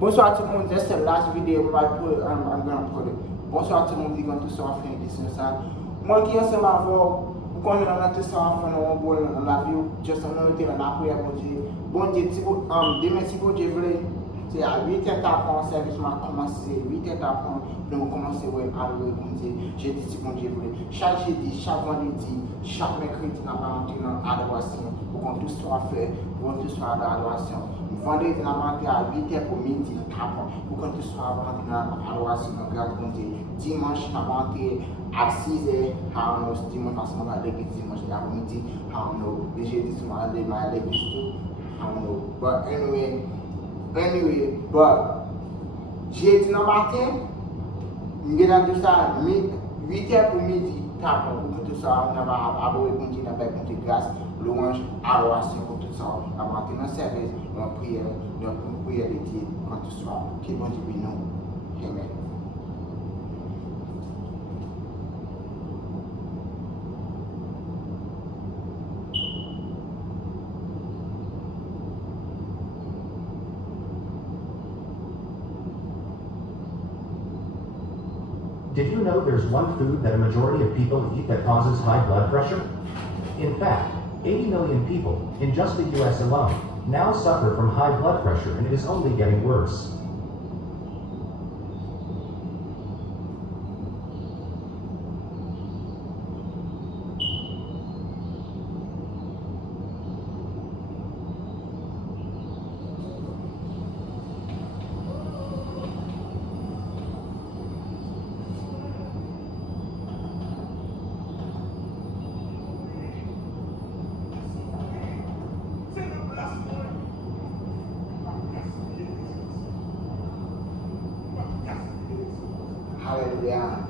Bonsoir tout le monde, c'est la last vidéo, I'm gonna put it. Bonsoir tout le monde, we're going to start finishing this out. Moi qui ensemble avant, vous connaissez notre sang, on la vie, juste on a été dans la prière, bon Dieu, demain si vous voulez, c'est à 8h après le service, on a commencé, 8h après, nous avons commencé à louer bon Dieu, j'ai dit si bon Dieu voulait. Chaque jeudi, chaque vendredi, chaque mercredi, nous avons entré dans l'adoration, pour qu'on tout soit fait, pour qu'on tout soit dans l'adoration. Vendredi, nous avons entré à 8h pour midi, pour qu'on tout soit rentré dans l'adoration, grâce bon Dieu. Dimanche, nous avons entré à 6h, dimanche, parce qu'on va à l'église dimanche, après-midi, le jeudi, nous allons aller à l'église tout, but anyway, but jeudi dans le matin, nous avons tout ça, 8h pour midi, pour tout ça, on va adorer bon Dieu, on va compter grâce, louange, adoration pour tout ça. On va entrer dans le service, dans la prière, de Dieu, quand tout soit, qui bon Dieu bénisse nous. Amen. Did you know there's one food that a majority of people eat that causes high blood pressure? In fact, 80 million people, in just the US alone, now suffer from high blood pressure, and it is only getting worse. Hallelujah.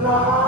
Love